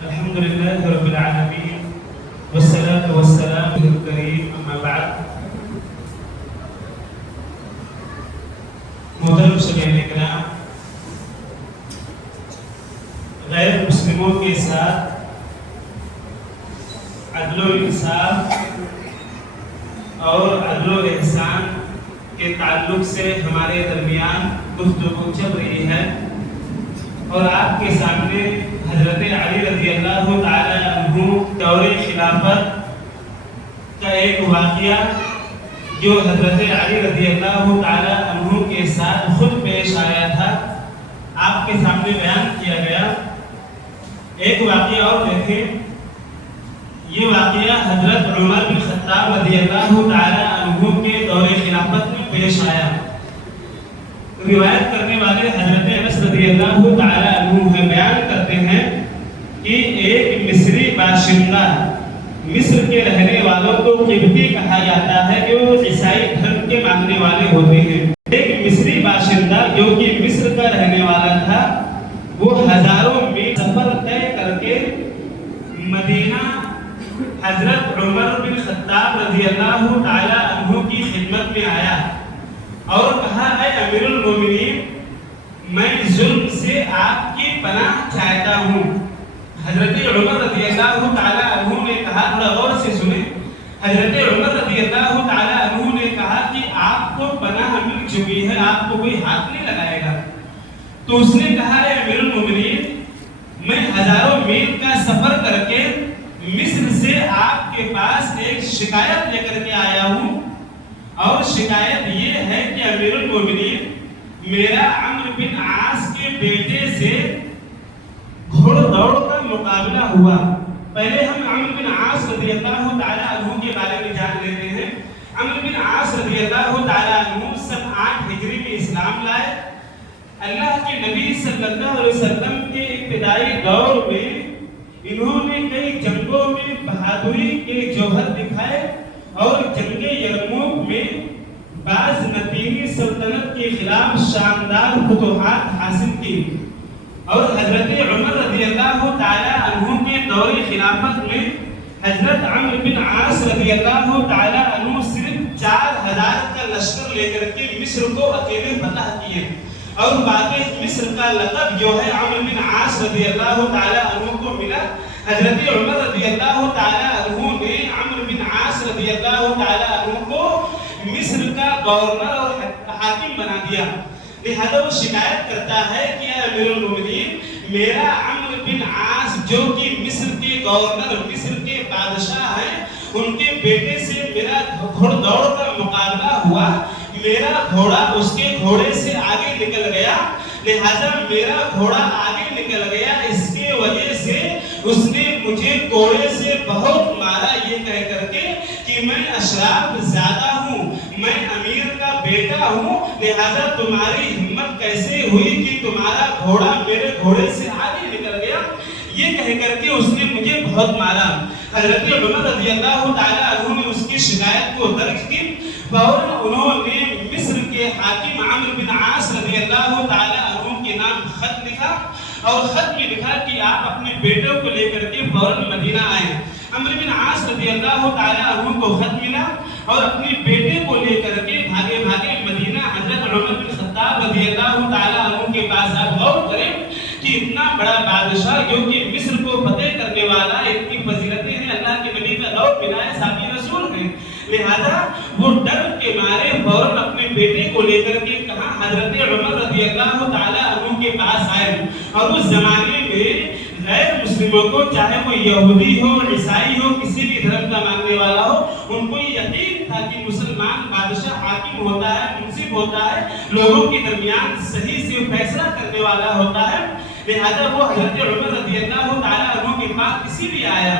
الحمد لله رب العالمين والصلاة والسلام على الكريم أما بعد. محترم سامعین کرام، غیر مسلموں کے ساتھ عدل و انصاف اور عدل و احسان کے تعلق سے ہمارے درمیان گفتگو چل رہی ہے، اور آپ کے سامنے حضرت علی رضی اللہ تعالی عنہ دور خلافت کا ایک واقعہ جو حضرت علی رضی اللہ تعالی عنہ کے ساتھ خود پیش آیا تھا آپ کے سامنے بیان کیا گیا. ایک واقعہ اور دیکھیں. یہ واقعہ حضرت عمر بن خطاب رضی اللہ تعالی عنہ کے دور خلافت میں پیش آیا. روایت کرنے والے حضرت انس رضی اللہ تعالی عنہ بیان کرتے ہیں کہ ایک مصری باشندہ، مصر کے رہنے والوں کو قبطی کہا جاتا ہے کہ وہ عیسائی دھرم کے ماننے والے ہوتے ہیں. ایک مصری باشندہ جو کہ مصر کا رہنے والا تھا، وہ ہزاروں میل سفر طے کر کے مدینہ حضرت عمر بن خطاب رضی اللہ تعالی عنہ کی خدمت میں آیا اور کہا، اے امیر المومنین، میں ظلم سے آپ کی پناہ چاہتا ہوں. حضرت عمر رضی اللہ تعالی عنہ نے کہا، تھوڑا غور سے سنیں، حضرت عمر رضی اللہ تعالی عنہ نے کہا کہ آپ کو پناہ مل چکی ہے، آپ کو کوئی ہاتھ نہیں لگائے گا. تو اس نے کہا، اے امیر المومنین، میں ہزاروں میل کا سفر کر کے مصر سے آپ کے پاس ایک شکایت لے کر کے آیا ہوں، اور شکایت یہ ہے کہ امیر المومنین، میرا عمرو بن عاص کے بیٹے سے گھوڑ دوڑ کا مقابلہ ہوا. پہلے ہم عمرو بن عاص رضی اللہ تعالی عنہ کے بارے میں جان لیتے ہیں. عمرو بن عاص رضی اللہ تعالی عنہ سن 8 ہجری میں اسلام لائے. اللہ کے نبی صلی اللہ علیہ وسلم کے ابتدائی دور میں انہوں نے کئی جنگوں میں بہادری کے جوہر دکھائے اور جنگ یرموک میں بعض نتینی سلطنت کے خلاف شاندار فتوحات حاصل کی. اور حضرت عمر رضی اللہ تعالی عنہ کے دور خلافت میں حضرت عمرو بن عاص رضی اللہ تعالی عنہ صرف 4000 کا لشکر لے کر کے مصر کو اکیلے فتح کیے، اور باقی مصر کا لقب جو ہے عمرو بن عاص رضی اللہ تعالی عنہ کو ملا. حضرت عمر رضی اللہ تعالی عنہ نے عمرو بن عاص رضی اللہ تعالی عنہ کو مصر کا گورنر اور حاکم بنا دیا. لہذا وہ شکایت کرتا ہے کہ اے امیر المومنین، میرا عمرو بن عاص جو کہ مصر کے گورنر، مصر کے بادشاہ ہیں، ان کے بیٹے سے میرا گھوڑ دوڑ کا مقابلہ ہوا. میرا گھوڑا اس کے گھوڑے سے آگے نکل گیا، لہذا میرا گھوڑا آگے نکل گیا، اس کی وجہ سے اس نے مجھے کوڑے سے بہت مارا، یہ کہہ کر کے کہ میں اشراف زیادہ ہوں، میں امیر کا بیٹا ہوں، لہذا تمہاری ہمت کیسے ہوئی کہ تمہارا گھوڑا میرے گھوڑے سے آگے نکل گیا، یہ کہہ کر کے اس نے مجھے بہت مارا. حضرت عمر رضی اللہ تعالی عنہ نے اس کی شکایت کو درج کی. فوراً انہوں نے مصر کے حاکم عمرو بن عاص رضی اللہ تعالی عنہ کے نام خط لکھا، اور خط میں لکھا کہ آپ اپنے بیٹوں کو لے کر کے فوراً مدینہ آئیں. عمرو بن عاص رضی اللہ تعالی عنہ کو خط ملا اور اپنے بیٹے کو لے کر کے بھاگے بھاگے مدینہ حضرت عمر بن خطاب رضی اللہ تعالی عنہ کے پاس. آپ غور کریں کہ اتنا بڑا بادشاہ جو کہ مصر کو فتح کرنے والا، اتنی فضیلتیں ہیں، اللہ کے نبی کا لوح بنائے صحابی رسول ہیں، لہذا وہ ڈر کے مارے فوراً اپنے بیٹے کو لے کر کے کہاں حضرت عمر رضی اللہ تعالی عنہ کے پاس آئے. اور اس زمانے میں غیر مسلموں کو، چاہے وہ یہودی ہو، عیسائی ہو، کسی بھی دھرم کا ماننے والا ہو، ان کو یہ یقین تھا کہ مسلمان بادشاہ حاکم ہوتا ہے، منصف ہوتا ہے، لوگوں کے درمیان صحیح سے فیصلہ کرنے والا ہوتا ہے. لہذا وہ حضرت عمر رضی اللہ تعالی عنہ کے پاس کسی بھی آیا،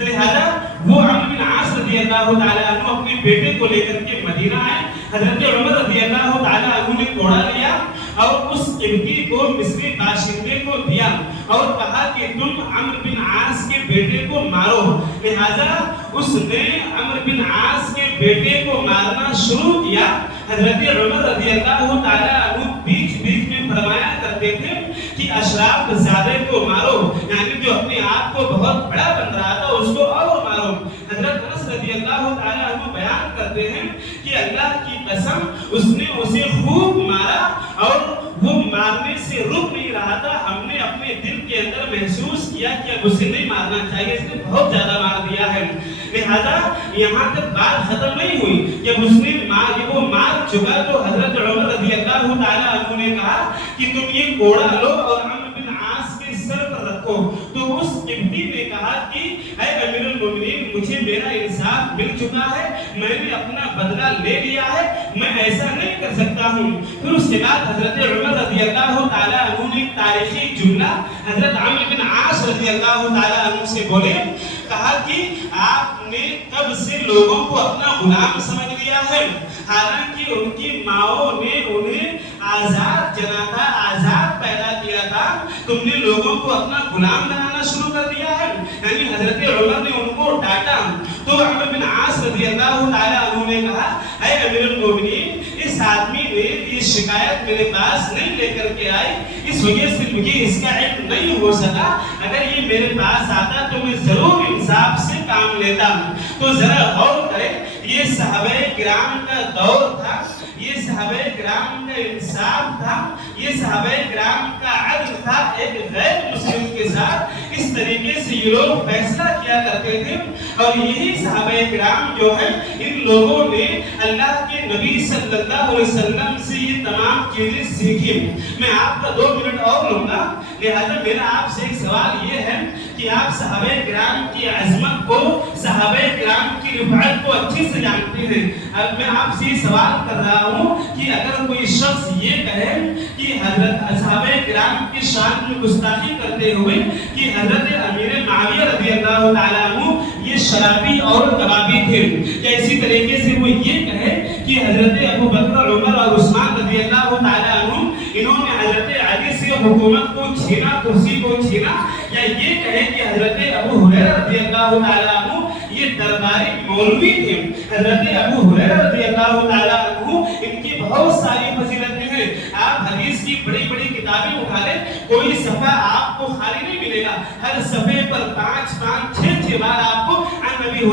لہذا وہ عمرو بن عاص رضی اللہ تعالی عنہ اپنے بیٹے کو لے کر کے مدینہ آئے. حضرت عمر رضی اللہ تعالی عنہ نے گھوڑا لیا اور اس قبطی کو، مصری باشندے کو دیا اور کہا کہ تم عمرو بن عاص کے بیٹے کو مارو. لہذا اس نے عمرو بن عاص کے بیٹے کو مارنا شروع کیا. حضرت عمر رضی اللہ تعالی عنہ بیچ بیچ میں فرمایا کرتے کرتے تھے کہ اشراف زادے کو مارو، یعنی جو اپنے آپ کو بہت بڑا بن رہا تھا اس کو اور مارو۔ حضرت انس رضی اللہ تعالیٰ عنہ بیان کرتے ہیں کہ اللہ کی قسم اس نے اسے خوب مارا اور وہ مارنے سے رک نہیں رہا تھا۔ ہم نے اپنے دل کے اندر محسوس کیا کہ اب اسے نہیں مارنا چاہیے، اس نے بہت زیادہ مار دیا ہے۔ لہذا یہاں تک بات ختم نہیں ہوئی، جب اس نے وہ مار چکا تو حضرت عمر رضی اللہ تعالیٰ عنہ نے کہا کہ تم یہ کوڑا لو اور عمرو بن عاص کے سر پر رکھو۔ تو اس قبطی نے کہا کہ اے امیر المومنین، مجھے میرا انصاف مل چکا ہے، میں نے اپنا بدلہ لے لیا ہے، میں ایسا نہیں کر سکتا ہوں۔ پھر اس کے بعد حضرت عمر رضی اللہ تعالیٰ عنہ نے تاریخی جملہ حضرت عمرو بن عاص رضی اللہ تعالیٰ عنہ سے بولے، کہا کہ آپ نے کب سے لوگوں کو اپنا غلام سمجھ لیا ہے، حالانکہ ان کی ماؤں نے انہیں آزاد جنا تھا، آزاد پیدا کیا تھا، تم نے لوگوں کو اپنا غلام بنانا شروع کر دیا ہے۔ یعنی حضرت عمر نے ان کو ڈانٹا۔ تو عمرو بن عاص رضی اللہ تعالیٰ عنہ نے کہا اے امیر المومنین، اس آدمی نے یہ شکایت میرے پاس نہیں لے کر کے آئی، اس وجہ سے مجھے اس کا علم نہیں ہو سکا، اگر یہ میرے پاس آتا تو میں ضرور انصاف سے کام لیتا۔ تو ذرا غور کریں، یہ صحابہ کرام کا دور تھا، یہ صحابہ کرام کا انصاف تھا، یہ صحابہ کرام کا عدل تھا۔ ایک غیر مسلم کے ساتھ اس طریقے سے یہ لوگ فیصلہ کیا کرتے تھے، اور یہی صحابہ کرام جو ہے ان لوگوں نے اللہ کے نبی صلی اللہ علیہ وسلم سے یہ تمام چیزیں سیکھی۔ میں آپ کا 2 منٹ اور لوں گا، لہذا میرا آپ سے ایک سوال یہ ہے کہ آپ صحابہ کرام کی عظمت کو، صحابہ کرام کی رفعت کو اچھے سے جانتے ہیں۔ اب میں آپ سے سوال کر رہا ہوں کہ اگر کوئی شخص یہ کہے کہ حضرت صحابہ کرام کی شان میں گستاخی کرتے ہوئے کہ حضرت امیر معاویہ رضی اللہ تعالیٰ عنہ یہ شرابی اور کبابی تھے، یا اسی طریقے سے وہ یہ کہے کہ حضرت ابو بکر، عمر اور عثمان رضی اللہ تعالیٰ عنہ انہوں نے حضرت علی سے حکومت کو چھینا، کرسی کو چھینا، یا یہ کہے کہ حضرت ابو ہریرہ رضی اللہ تعالیٰ عنہ یہ درباری مولوی تھے۔ حضرت ابو ہریرہ رضی اللہ تعالیٰ عنہ ان کی بہت ساری فضیلتیں ہیں۔ آپ حدیث کی بڑی بڑی کتابیں اٹھا لیں، کوئی صفحہ آپ کو خالی نہیں ملے گا، ہر صفحے پر 5-6 بار آپ کو عن ابی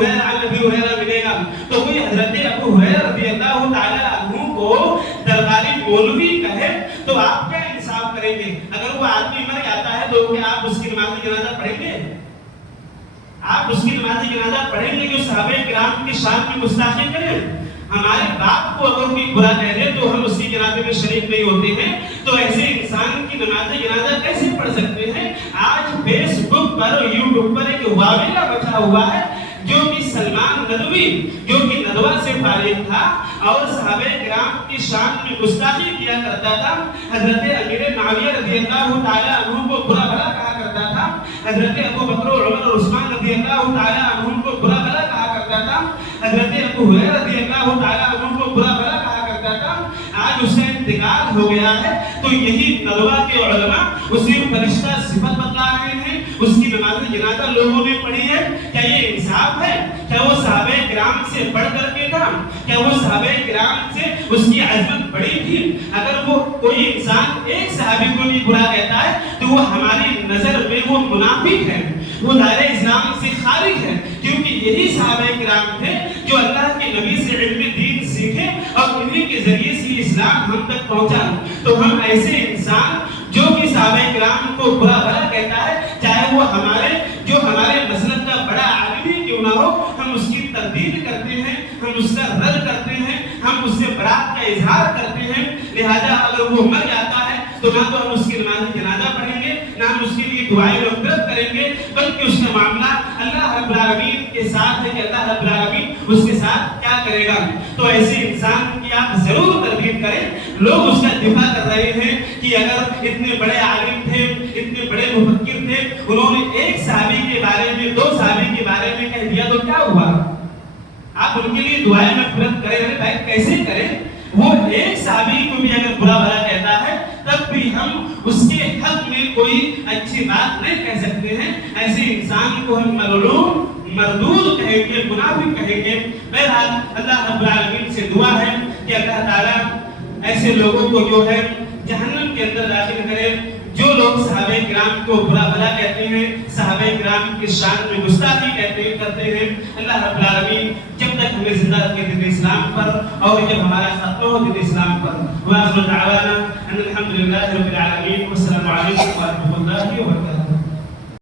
ہریرہ ملے گا۔ تو کوئی حضرت ابو ہریرہ رضی اللہ تعالیٰ عنہ کو درباری مولوی کہے تو آپ کیا انصاف کریں گے؟ اگر وہ آدمی مر جاتا ہے تو کیا آپ اس کی نماز جنازہ پڑھیں گے؟ آپ اس کی نماز جنازہ پڑھیں گے جو صحابہ کرام کی شان میں گستاخی کریں؟ ہمارے باپ کو اگر کوئی برا کہہ دے تو ہم اس کی جنازے میں شریک نہیں ہوتے ہیں، تو ایسے انسان کی نماز جنازہ کیسے پڑھ سکتے ہیں؟ آج فیس بک پر اور یوٹیوب پر ایک واقعہ مچا ہوا ہے، جو کہ سلمان ندوی، جو کہ ندوہ سے فارغ تھا اور صحابہ کرام کی شان میں گستاخی کیا کرتا تھا، حضرت امیر معاویہ رضی اللہ تعالیٰ عنہ کو برا بھلا کہا کرتا تھا، حضرت ابو بکر، عمر اور عثمان رضی اللہ تعالیٰ عنہ کو برا بھلا کہا کرتا تھا، حضرت ابو ہریرہ رضی اللہ تعالیٰ عنہ کو برا بھلا کہا کرتا تھا۔ آج اس کا انتقال ہو گیا ہے تو یہی ندوہ کے علماء اسے فرشتہ صفت بتلا رہے ہیں، اس کی نماز جنازہ لوگوں نے پڑھی ہے۔ کیا یہ انصاف ہے؟ کیا وہ صحابہ کرام سے بڑھ کر کے تھا؟ کیا وہ صحابہ کرام سے اس کی عظمت بڑی تھی؟ اگر وہ کوئی انسان ایک صحابی کو بھی برا کہتا ہے تو وہ ہماری نظر میں وہ منافق ہے، وہ دائرہ اسلام سے خارج ہے، کیونکہ یہی صحابہ کرام تھے جو اللہ کے نبی سے علم دین سیکھے اور انہی کے ذریعے سے اسلام ہم تک پہنچا۔ تو ہم ایسے انسان جو کہ صحابہ کرام کو برا بھلا کہتا ہے، چاہے وہ ہمارے مسلک کا بڑا عالم ہی کیوں نہ ہو، ہم اس کی تردید کرتے ہیں، ہم اس کا رد کرتے ہیں، ہم اس سے برات کا اظہار کرتے ہیں۔ لہذا اگر وہ مر جاتا ہے تو نہ تو ہم اس کی نماز جنازہ پڑھیں گے، نہ ہم اس کے لیے دعائیں مغفرت کریں گے، بلکہ اس کا معاملہ اللہ رب العالمین کے ساتھ ہے کہ اللہ رب العالمین اس کے ساتھ کیا کرے گا۔ تو ایسے انسان کی آپ ضرور تردید کریں۔ لوگ اس کا دفاع کر رہے ہیں کہ اگر اتنے بڑے عالم تھے، اتنے بڑے مفکر تھے، انہوں نے ایک صحابی کے بارے میں، 2 صحابی کے بارے میں کہہ دیا تو کیا ہوا؟ آپ ان کے لیے دعائیں مغفرت کریں۔ ارے بھائی کیسے کریں؟ وہ ایک صحابی کو بھی اگر برا بھلا کہتا ہے تب بھی ہم اس کے حق میں کوئی اچھی بات نہیں کہہ سکتے ہیں۔ ایسے انسان کو ہم ملعون، مردود کہیں گے، منافق کہیں گے۔ بہرحال اللہ رب العالمین سے دعا ہے کہ اللہ تعالیٰ ایسے لوگوں کو جو ہے جہنم کے اندر داخل کرے. جو لوگ صحابہ کرام کو برا بھلا کہتے ہیں, صحابہ کرام کی شان میں گستاخی کرتے ہیں, اللہ رب العالمین جب تک ہمیں زندہ رکھے دین اسلام پر, اور جب ہمارا خاتمہ ہو دین اسلام پر. وآخر دعوانا ان الحمد للہ رب العالمین, والسلام علیکم ورحمۃ اللہ وبرکاتہ.